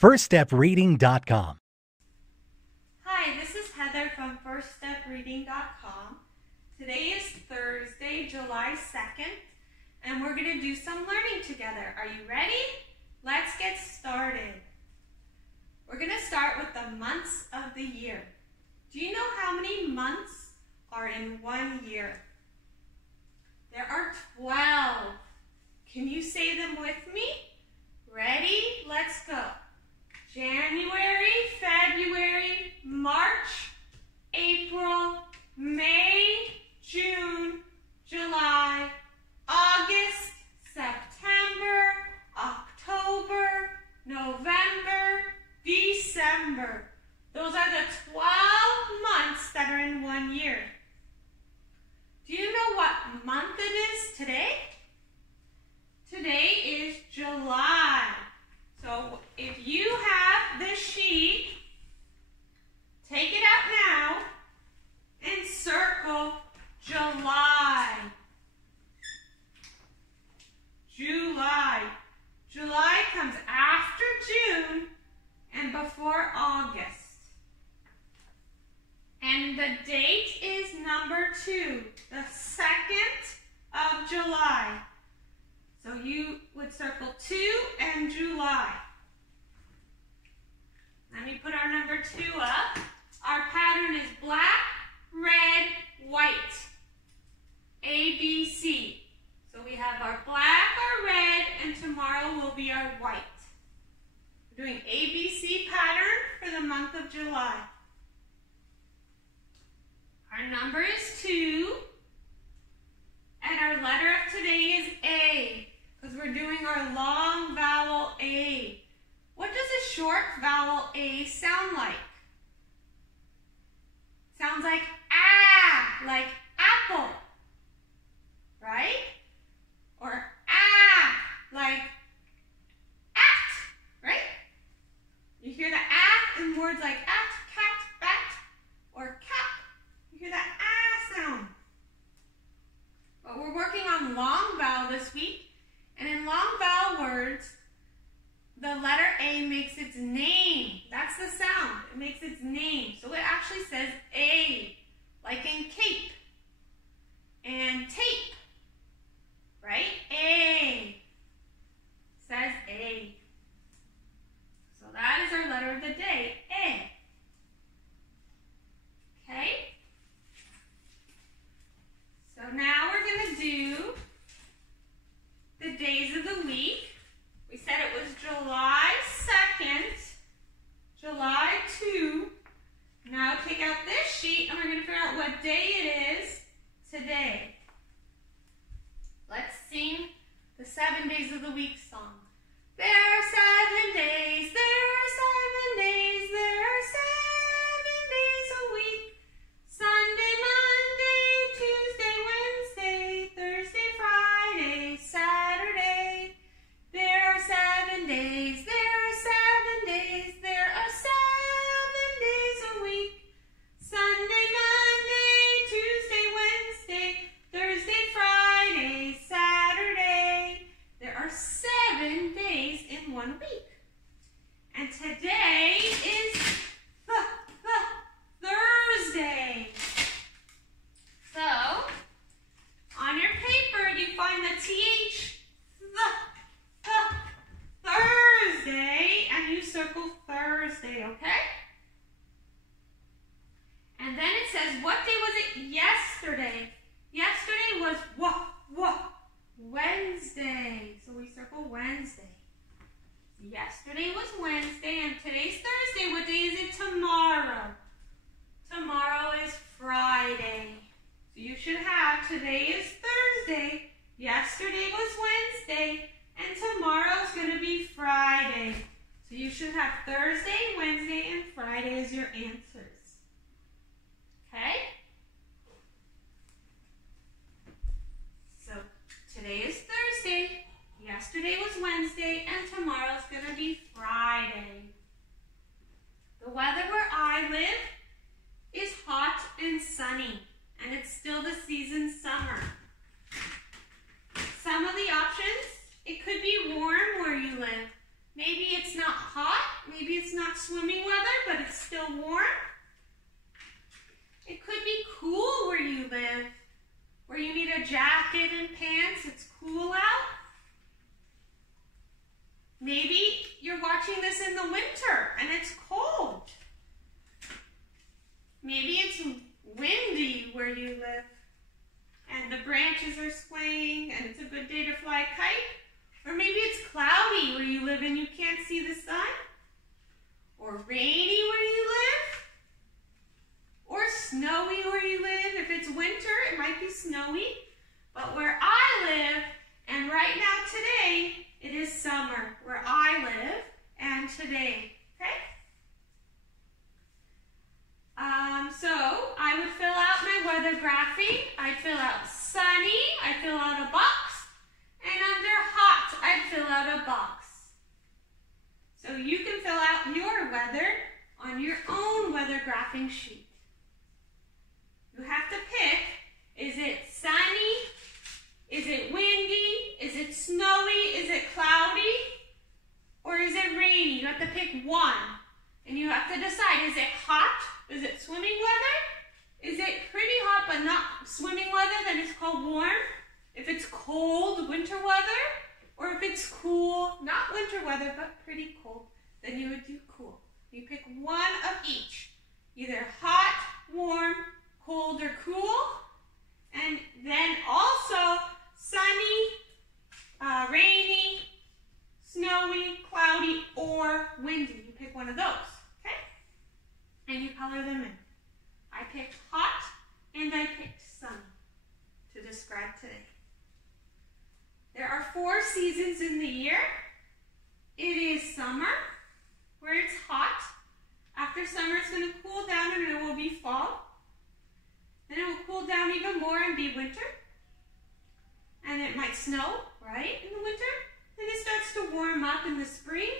firststepreading.com. Hi, this is Heather from firststepreading.com. Today is Thursday, July 2nd, and we're going to do some learning together. Are you ready? Let's get started. We're going to start with the months of the year. Do you know how many months are in 1 year? There are 12. Can you say them with me? Ready? Let's go. January, February, March, April, May, June, July, August, September, October, November, December. Those are the 12 months that are in 1 year. Do you know what month it is today? Today is July. So if you have this sheet, take it out now and circle July. July. July comes after June and before August. And the date is number 2, the 2nd of July. So you would circle 2 and July. Let me put our number 2 up. Our pattern is black, red, white. A, B, C. So we have our black, our red, and tomorrow will be our white. We're doing A, B, C pattern for the month of July. Our number is 2, and our letter of today is A, because we're doing our long vowel A. What does a short vowel A sound like? Sounds like ah, like apple, right? Or ah, like at, right? You hear the at in words like at, cat, bat, or cap. You hear that ah sound. But we're working on long vowel this week, and in long vowel words, the letter A makes its name. That's the sound. It makes its name. So it actually says A, like in cape and tape, right? A says A. So that is our letter of the day, A. Okay? So now we're going to do the days of the week. We said it was July 2nd, July 2. Now take out this sheet and we're going to figure out what day it is today. Let's sing the 7 days of the week song. There are 7 days, there are 7 days, there are 7 days a week. Sunday, Monday, Tuesday, Wednesday, Thursday, Friday, Saturday. There are 7 days, there are 7 days, there are 7 days a week. Sunday, Monday, Tuesday, Wednesday, Thursday, Friday, Saturday. There are 7 days in 1 week. And today is Thursday. So, on your paper, you find the TH, Thursday, and you circle Thursday, okay? And then it says, what day was it yesterday? Yesterday was Wednesday. So we circle Wednesday. Yesterday was Wednesday, and today's Thursday. What day is it tomorrow? Tomorrow is Friday. So you should have, today is Thursday, yesterday was Wednesday, and tomorrow's going to be Friday. So you should have Thursday, Wednesday, and Friday as your answers. Okay? So today is Thursday, yesterday was Wednesday, and tomorrow's going to be Friday. The weather where I live is hot and sunny, and it's still the season summer. Some of the options, it could be warm where you live. Maybe it's hot. Maybe it's not swimming weather, but it's still warm. It could be cool where you live, where you need a jacket and pants. It's cool out. Maybe you're watching this in the winter and it's cold. Maybe it's windy where you live and the branches are swaying and it's a good day to fly a kite. Or maybe it's cloudy where you live and you can't see the sun. Or rainy where you live. Or snowy where you live. If it's winter, it might be snowy. But where I live, and right now today, it is summer where I live and today, okay? So I would fill out my weather graphing. I'd fill out sunny, I'd fill out a box, and under hot, I'd fill out a box. So you can fill out your weather on your own weather graphing sheet. You have to pick, is it sunny? Is it windy? Is it snowy? Is it cloudy? Or is it rainy? You have to pick one. And you have to decide, is it hot? Is it swimming weather? Is it pretty hot but not swimming weather? Then it's called warm. If it's cold, winter weather. Or if it's cool, not winter weather, but pretty cold, then you would do cool. You pick one of each. Either hot, warm, cold, or cool. And then also sunny, rainy, snowy, cloudy, or windy. You pick one of those, okay? And you color them in. I picked hot and I picked sunny to describe today. There are 4 seasons in the year. It is summer, where it's hot. After summer, it's going to cool down and it will be fall. Then it will cool down even more and be winter. And it might snow, right, in the winter. Then it starts to warm up in the spring.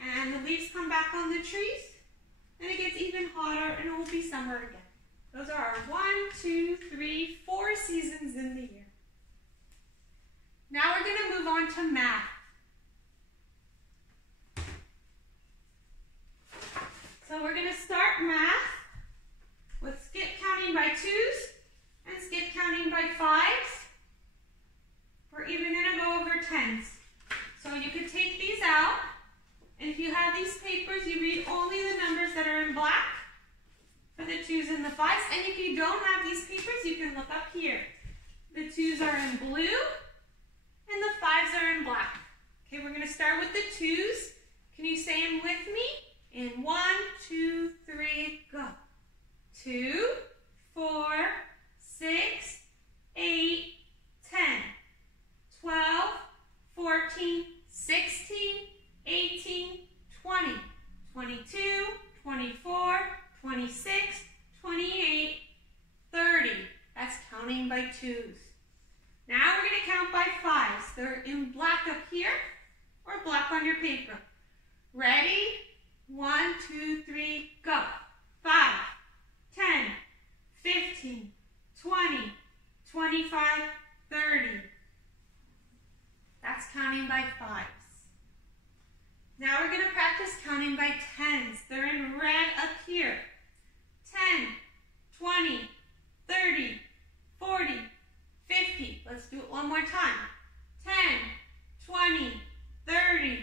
And the leaves come back on the trees. Then it gets even hotter and it will be summer again. Those are our 1, 2, 3, 4 seasons in the year. Now we're going to move on to math. So we're going to start math with skip counting by 2s and skip counting by 5s. We're even going to go over 10s. So you could take these out, and if you have these papers, you read only the numbers that are in black for the 2s and the 5s. And if you don't have these papers, you can look up here. The 2s are in blue, and the 5s are in black. Okay, we're going to start with the 2s. Can you say them with me? In 1, 2, 3, go. 2, 4, 6, 8, 10, 12, 14, 16, 18, 20, 22, 24, 26, 28, 30. That's counting by 2s. Now we're going to count by 5s. They're in black up here or black on your paper. Ready? 1, 2, 3, go. 5, 10, 15, 20, 25, 30. That's counting by 5s. Now we're going to practice counting by 10s. They're in red up here. 10, 20, 30, 40, 50. Let's do it one more time. 10, 20, 30,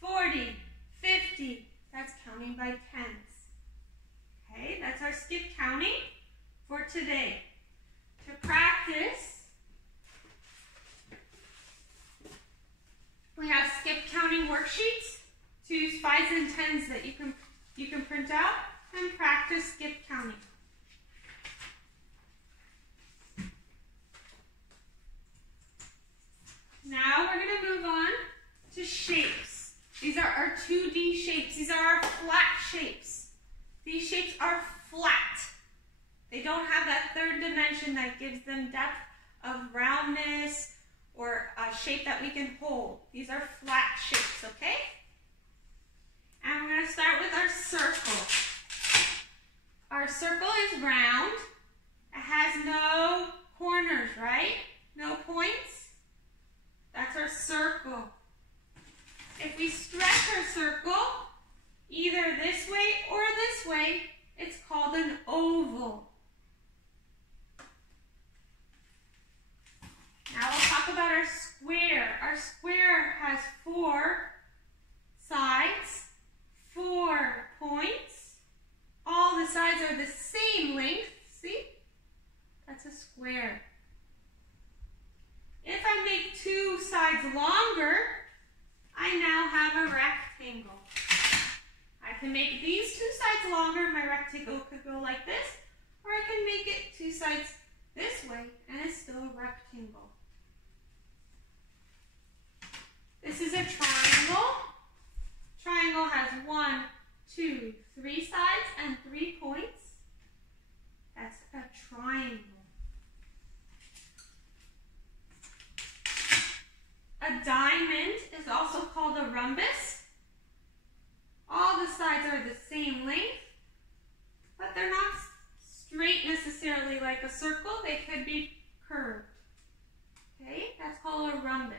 40, 50. That's counting by 10s. Okay, that's our skip counting for today. To practice, we have skip counting worksheets, 2s, 5s, and 10s that you can print out and practice skip counting. Now we're going to move on to shapes. These are our 2D shapes. These are our flat shapes. These shapes are flat. They don't have that third dimension that gives them depth of roundness or a shape that we can hold. These are flat shapes, okay? And we're going to start with our circle. Our circle is round. It has no corners, right? No points. That's our circle. If we stretch our circle, can make these two sides longer. My rectangle could go like this, or I can make it two sides this way, and it's still a rectangle. This is a triangle. Triangle has 1, 2, 3 sides and 3 points. That's a triangle. A diamond is also called a rhombus. All the sides are the same length, but they're not straight necessarily like a circle. They could be curved. Okay, that's called a rhombus.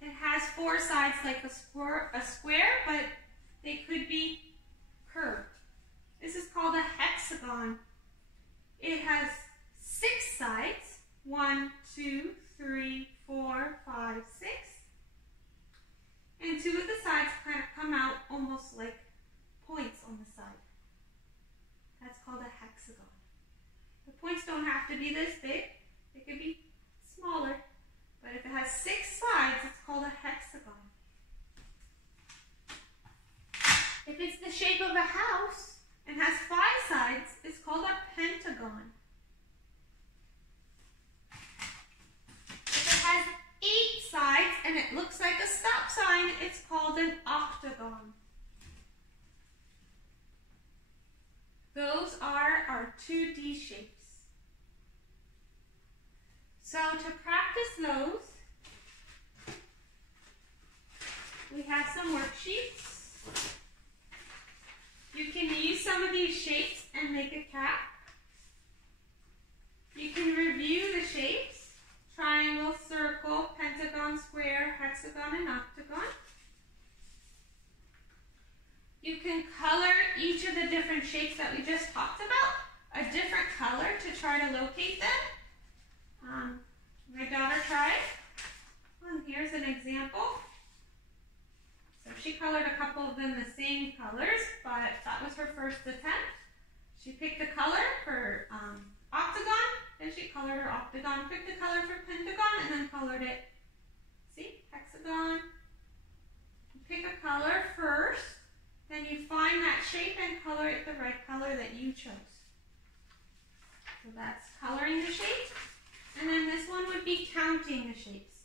It has 4 sides like a square, but they could be curved. This is called a hexagon. It has 6 sides, 1, 2, 3, 4, 5, 6. And 2 of the sides kind of come out almost like points on the side. That's called a hexagon. The points don't have to be this big. They could be smaller. But if it has 6 sides, it's called a hexagon. If it's the shape of a house and has 5 sides, it's called a pentagon. If it has 8 sides and it looks like a stop sign, it's called an octagon. Those are our 2D shapes. So to practice those, we have some worksheets. You can use some of these shapes and make a cap. You can review the shapes: triangle, circle, pentagon, square, hexagon, and octagon. You can color each of the different shapes that we just talked about a different color to try to locate them. My daughter tried. Here's an example. So she colored a couple of them the same colors, but that was her first attempt. She picked a color for octagon, then she colored her octagon, picked a color for pentagon, and then colored it. See? Hexagon. You pick a color first, then you find that shape and color it the right color that you chose. So that's coloring the shape. And then this one would be counting the shapes.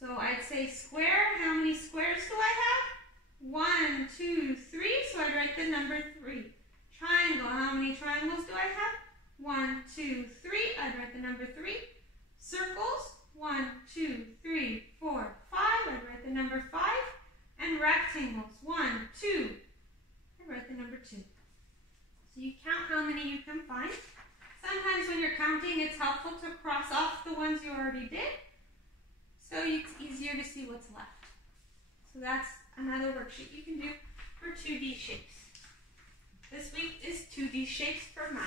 So I'd say square. How many squares do I have? 1, 2, 3. So I'd write the number 3. Triangle. How many triangles do I have? 1, 2, 3. I'd write the number 3. Circles. 1, 2, 3, 4, 5. I'd write the number 5. And rectangles. 1, 2. I'd write the number 2. So you count how many you can find. Sometimes when you're counting, it's helpful to cross off the ones you already did, so it's easier to see what's left. So that's another worksheet you can do for 2D shapes. This week is 2D shapes for math.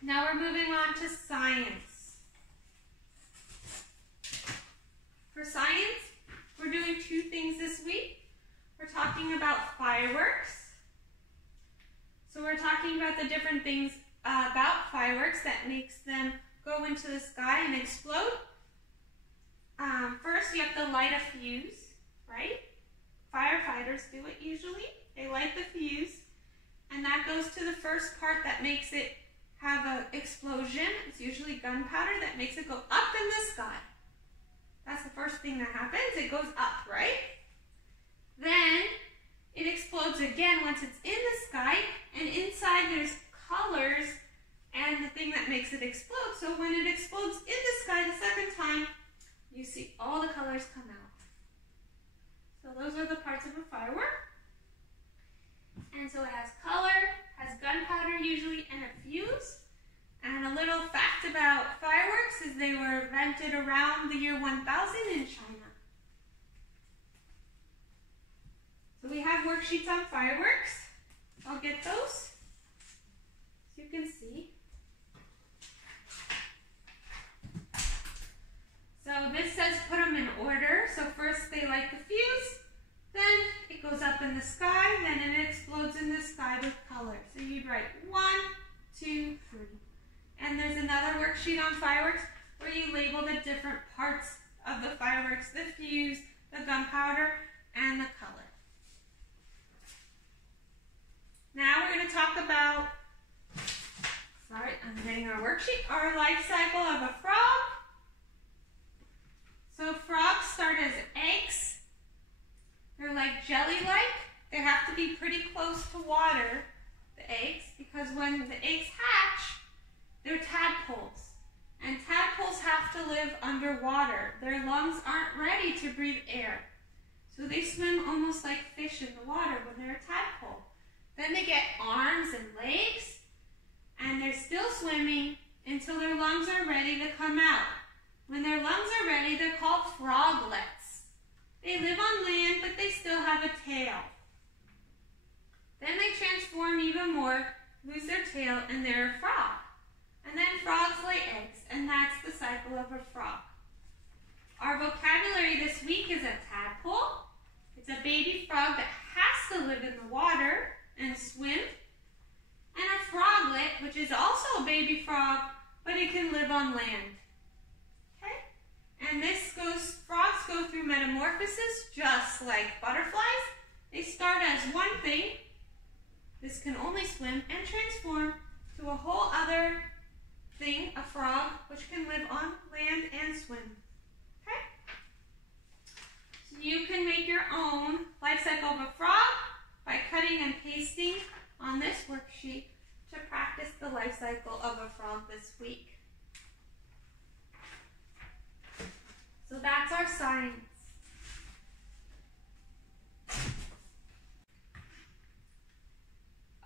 Now we're moving on to science. For science, we're doing 2 things this week. We're talking about fireworks. So we're talking about the different things about fireworks that makes them go into the sky and explode. First, you have to light a fuse, right? Firefighters do it usually. They light the fuse, and that goes to the first part that makes it have an explosion. It's usually gunpowder that makes it go up in the sky. That's the first thing that happens. It goes up, right? Then it explodes again once it's in the sky, and inside there's colors and the thing that makes it explode. So when it explodes in the sky the second time, you see all the colors come out. So those are the parts of a firework. And so it has color, has gunpowder usually, and a fuse. And a little fact about fireworks is they were invented around the year 1000 in China. So we have worksheets on fireworks. I'll get those so you can see. So this says put them in order. So first they light the fuse, then it goes up in the sky, then it explodes in the sky with color. So you'd write 1, 2, 3. And there's another worksheet on fireworks where you label the different parts of the fireworks, the fuse, the gunpowder, and the color. Now we're going to talk about, I'm getting our worksheet, our life cycle of a frog. So frogs start as eggs. They're like jelly-like. They have to be pretty close to water, the eggs, because when the eggs hatch, they're tadpoles. And tadpoles have to live underwater. Their lungs aren't ready to breathe air. So they swim almost like fish in the water when they're a tadpole. Then they get arms and legs, and they're still swimming until their lungs are ready to come out. When their lungs are ready, they're called froglets. They live on land, but they still have a tail. Then they transform even more, lose their tail, and they're a frog. And then frogs lay eggs, and that's the cycle of a frog. Our vocabulary this week is a tadpole. It's a baby frog that has to live in the water and swim. And a froglet, which is also a baby frog, but it can live on land. Okay? And frogs go through metamorphosis just like butterflies. They start as one thing. This can only swim and transform to a whole other thing, a frog, which can live on land and swim. Okay? So you can make your own life cycle of a frog by cutting and pasting on this worksheet to practice the life cycle of a frog this week. So that's our science.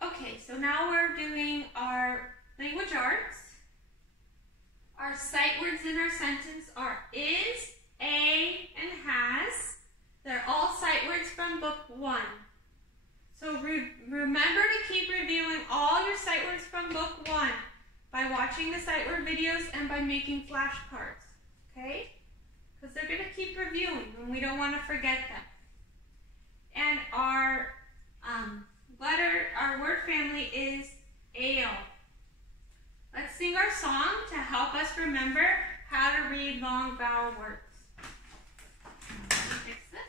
Okay, so now we're doing our language arts. Our sight words in our sentence are is, a, and has. They're all sight words from book 1. So remember to keep reviewing all your sight words from book 1 by watching the sight word videos and by making flashcards, okay? Because they're going to keep reviewing and we don't want to forget them. And our word family is ale. Let's sing our song to help us remember how to read long vowel words. Fix this.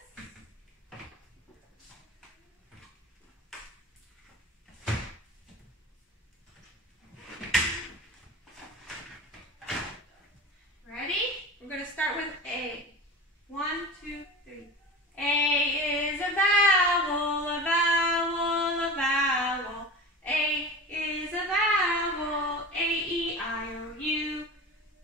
Ready? We're going to start with A. 1, 2, 3. A is a vowel, a vowel, a vowel. A is a vowel, A-E-I-O-U.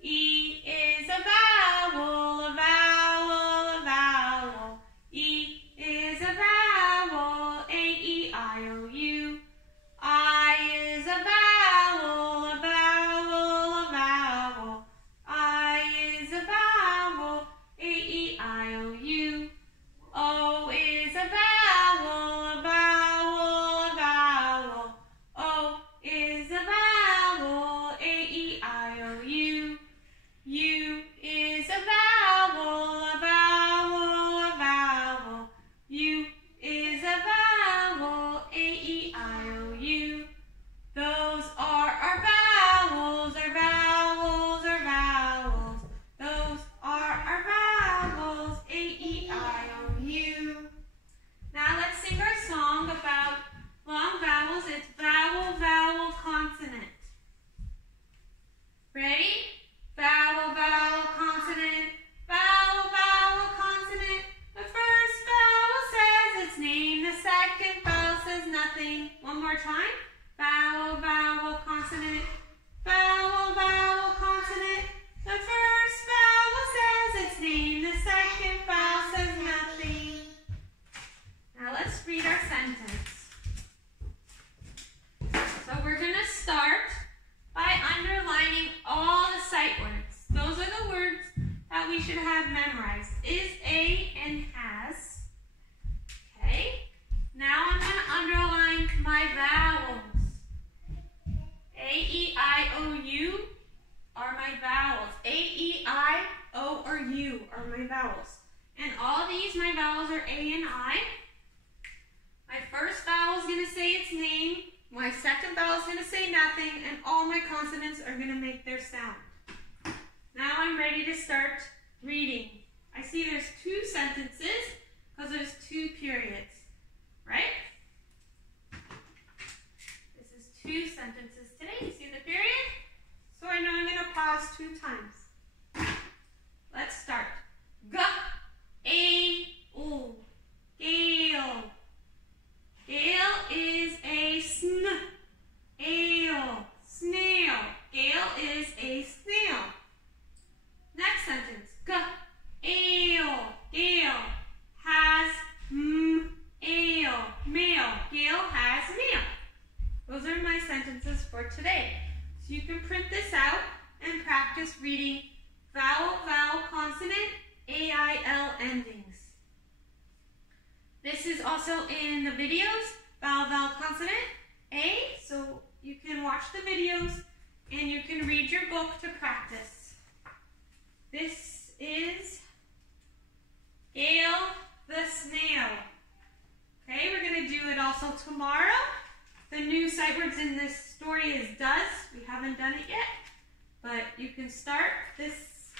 E is a vowel, a vowel, a vowel. E is a vowel, A-E-I-O-U. I is a vowel, a vowel, a vowel. I is a vowel, A-E-I-O-U. O is a vowel, a vowel, a vowel. O is a vowel, A-E-I-O-U. U is a vowel, a vowel, a vowel. U is a vowel, A-E-I-O-U. Those are our vowels, our vowels, our vowels. Those are our vowels, A-E-I-O-U. Now let's sing our song about long vowels. It's vowel, vowel, consonant. Ready? Vowel, vowel, consonant. Vowel, vowel, consonant. The first vowel says its name. The second vowel says nothing. One more time. Vowel, vowel, consonant. Vowel, vowel, consonant. The first vowel says its name. The second vowel says nothing. Now let's read our sentence. So we're going to start by underlining all the sight words. Those are the words that we should have memorized. Is, a, and has. Okay. Now I'm going to underline my vowels. A, E, I, O, U are my vowels. A, E, I, O, or U are my vowels. And all these, my vowels are A and I. My first vowel is going to say its name. My second vowel is going to say nothing. And all my consonants consonants are going to make their sound. Now I'm ready to start reading. I see there's 2 sentences because there's 2 periods, right? This is 2 sentences today. You see the period? So I know I'm going to pause 2 times. Let's start. G-A-O. Gale. Gale is a sn. Ale. Snail. Gale is a snail. Next sentence. G-ale. Gale has ale. Male. Gale has male. Those are my sentences for today. So you can print this out and practice reading vowel, vowel, consonant, A-I-L endings. This is also in the videos, vowel, vowel, consonant, A, so you can watch the videos and you can read your book to practice. This is Gale the snail. Okay, we're going to do it also tomorrow. The new sight words in this story is does. We haven't done it yet, but you can start this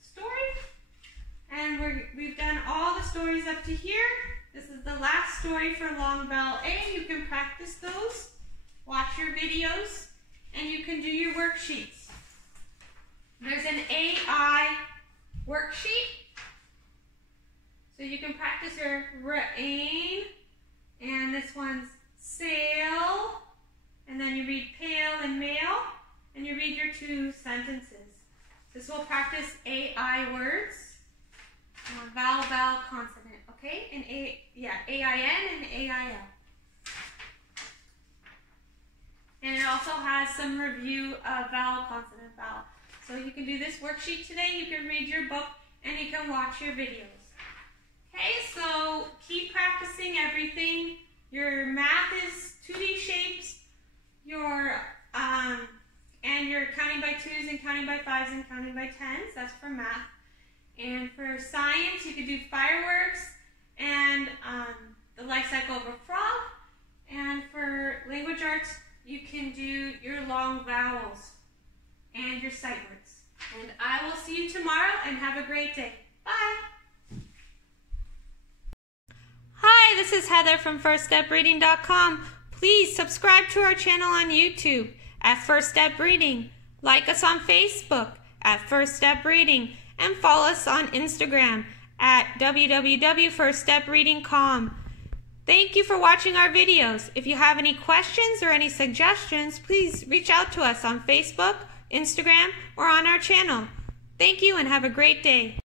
story. And we've done all the stories up to here. This is the last story for long vowel A. You can practice those, watch your videos, and you can do your worksheets. There's an AI worksheet. So you can practice your rain, and this one's sail, and then you read pale and male, and you read your 2 sentences. This will practice AI words, vowel, vowel, consonant, okay? And A-I-N and A-I-L. And it also has some review of vowel, consonant, vowel. So you can do this worksheet today, you can read your book, and you can watch your videos. Okay, so keep practicing everything. Your math is 2D shapes, and you're counting by 2s and counting by 5s and counting by 10s. That's for math. And for science, you could do fireworks and the life cycle of a frog. And for language arts, you can do your long vowels and your sight words. And I will see you tomorrow, and have a great day. Bye. Hi, this is Heather from FirstStepReading.com. Please subscribe to our channel on YouTube at First Step Reading. Like us on Facebook at First Step Reading. And follow us on Instagram at www.firststepreading.com. Thank you for watching our videos. If you have any questions or any suggestions, please reach out to us on Facebook, Instagram, or on our channel. Thank you and have a great day.